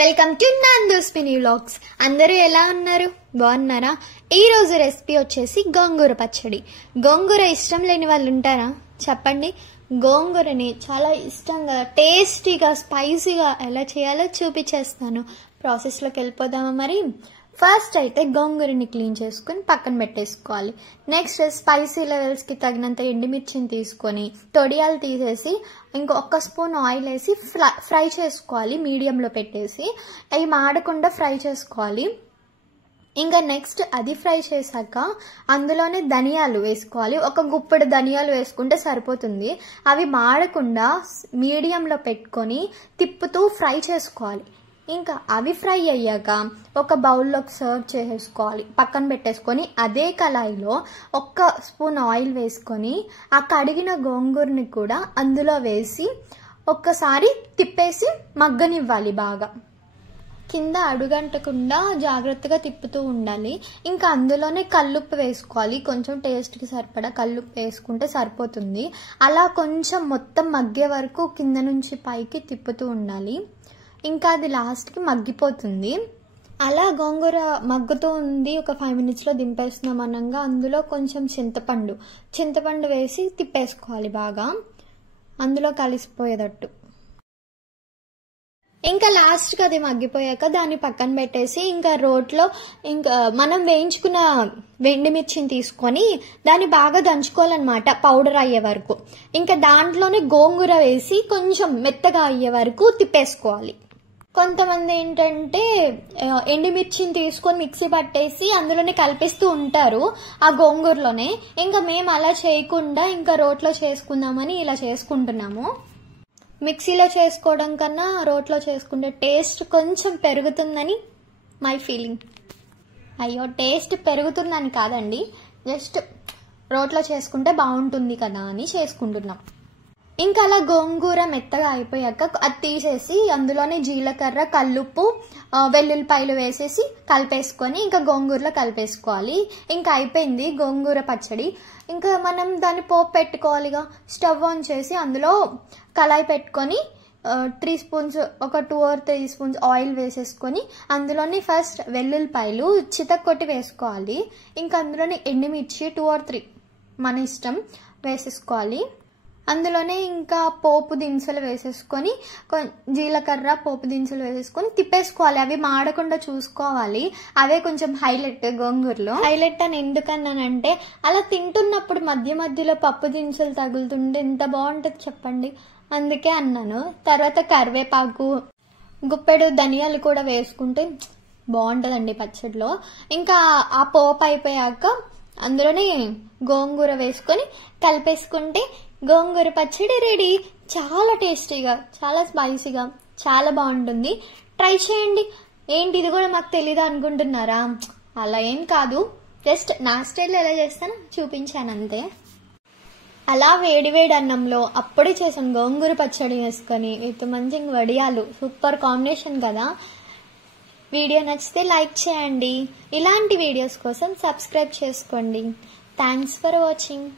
Welcome to Nandu's mini vlogs. అందరూ ఎలా ఉన్నారు? బాగున్నారా? ఈ రోజు రెసిపీ వచ్చేసి గోంగూర పచ్చడి. గోంగూర ఇష్టం లేని వాళ్ళు ఉంటారా చెప్పండి. గోంగూరని చాలా ఇష్టంగా, టేస్టీగా, స్పైసీగా ఎలా చేయాలో చూపించేస్తాను. ప్రాసెస్లోకి వెళ్ళిపోదామా మరి? ఫస్ట్ అయితే గోంగూరని క్లీన్ చేసుకుని పక్కన పెట్టేసుకోవాలి. నెక్స్ట్ స్పైసీ లెవెల్స్కి తగినంత ఎండుమిర్చిని తీసుకొని తొడియాలు తీసేసి ఇంకొక స్పూన్ ఆయిల్ వేసి ఫ్రై చేసుకోవాలి. మీడియంలో పెట్టేసి అవి మాడకుండా ఫ్రై చేసుకోవాలి. ఇంకా నెక్స్ట్ అది ఫ్రై చేశాక అందులోనే ధనియాలు వేసుకోవాలి. ఒక గుప్పెడు ధనియాలు వేసుకుంటే సరిపోతుంది. అవి మాడకుండా మీడియంలో పెట్టుకొని తిప్పుతూ ఫ్రై చేసుకోవాలి. ఇంకా అవి ఫ్రై అయ్యాక ఒక బౌల్లోకి సర్వ్ చేసేసుకోవాలి. పక్కన పెట్టేసుకొని అదే కళాయిలో ఒక్క స్పూన్ ఆయిల్ వేసుకొని ఆ కడిగిన గోంగూరని కూడా అందులో వేసి ఒక్కసారి తిప్పేసి మగ్గనివ్వాలి. బాగా కింద అడుగంటకుండా జాగ్రత్తగా తిప్పుతూ ఉండాలి. ఇంకా అందులోనే కల్లుప్పు వేసుకోవాలి. కొంచెం టేస్ట్కి సరిపడా కల్లుప్పు వేసుకుంటే సరిపోతుంది. అలా కొంచెం మొత్తం మగ్గే వరకు కింద నుంచి పైకి తిప్పుతూ ఉండాలి. ఇంకా అది లాస్ట్కి మగ్గిపోతుంది. అలా గోంగూర మగ్గుతూ ఉంది. ఒక 5 minutesలో దింపేస్తున్నాం అనంగా అందులో కొంచెం చింతపండు వేసి తిప్పేసుకోవాలి బాగా, అందులో కలిసిపోయేటట్టు. ఇంకా లాస్ట్కి అది మగ్గిపోయాక దాన్ని పక్కన పెట్టేసి ఇంకా రోట్లో ఇంకా మనం వేయించుకున్న ఎండుమిర్చిని తీసుకొని దాన్ని బాగా దంచుకోవాలన్నమాట, పౌడర్ అయ్యే వరకు. ఇంకా దాంట్లోనే గోంగూర వేసి కొంచెం మెత్తగా అయ్యే వరకు తిప్పేసుకోవాలి. కొంతమంది ఏంటంటే ఎండుమిర్చిని తీసుకొని మిక్సీ పట్టేసి అందులోనే కలిపిస్తూ ఉంటారు ఆ గోంగూరలోనే. ఇంకా మేము అలా చేయకుండా ఇంకా రోట్లో చేసుకుందామని ఇలా చేసుకుంటున్నాము. మిక్సీలో చేసుకోవడం కన్నా రోట్లో చేసుకుంటే టేస్ట్ కొంచెం పెరుగుతుందని మై ఫీలింగ్. అయ్యో, టేస్ట్ పెరుగుతుందని కాదండి, జస్ట్ రోట్లో చేసుకుంటే బాగుంటుంది కదా అని చేసుకుంటున్నాం. ఇంకా అలా గోంగూర మెత్తగా అయిపోయాక అది తీసేసి అందులోనే జీలకర్ర, కల్లుప్పు, వెల్లుల్లిపాయలు వేసేసి కలిపేసుకొని ఇంకా గోంగూరలో కలిపేసుకోవాలి. ఇంకా అయిపోయింది గోంగూర పచ్చడి. ఇంకా మనం దాన్ని పోపు పెట్టుకోవాలిగా. స్టవ్ ఆన్ చేసి అందులో కళాయి పెట్టుకొని 3 స్పూన్స్, ఒక 2 or 3 స్పూన్స్ ఆయిల్ వేసేసుకొని అందులోని ఫస్ట్ వెల్లుల్లిపాయలు చితక్కొట్టి వేసుకోవాలి. ఇంకా అందులోని ఎండుమిర్చి 2 or 3 మన ఇష్టం వేసేసుకోవాలి. అందులోనే ఇంకా పోపు దినుసులు వేసేసుకొని జీలకర్ర, పోపు దినుసులు వేసేసుకొని తిప్పేసుకోవాలి. అవి మాడకుండా చూసుకోవాలి. అవే కొంచెం హైలైట్ గోంగూరలో. హైలైట్ అని ఎందుకన్నానంటే అలా తింటున్నప్పుడు మధ్య మధ్యలో పప్పు దినుసులు తగులుతుంటే ఎంత బాగుంటుంది చెప్పండి, అందుకే అన్నాను. తర్వాత కరివేపాకు, గుప్పెడు ధనియాలు కూడా వేసుకుంటే బాగుంటుందండి పచ్చడిలో. ఇంకా ఆ పోపు అయిపోయాక అందులోనే గోంగూర వేసుకొని కలిపేసుకుంటే గోంగూర పచ్చడి రెడీ. చాలా టేస్టీగా, చాలా స్పైసీగా, చాలా బాగుంటుంది. ట్రై చేయండి. ఏంటి ఇది కూడా మాకు తెలీదా అనుకుంటున్నారా? అలా ఏం కాదు, జస్ట్ నా స్టైల్లో ఎలా చేస్తానో చూపించాను అంతే. అలా వేడివేడి అన్నంలో అప్పుడే చేసాను గోంగూర పచ్చడి వేసుకొని విత్ మంచి వడియాలు. సూపర్ కాంబినేషన్ కదా. వీడియో నచ్చితే లైక్ చేయండి. ఇలాంటి వీడియోస్ కోసం సబ్స్క్రైబ్ చేసుకోండి. Thanks for watching.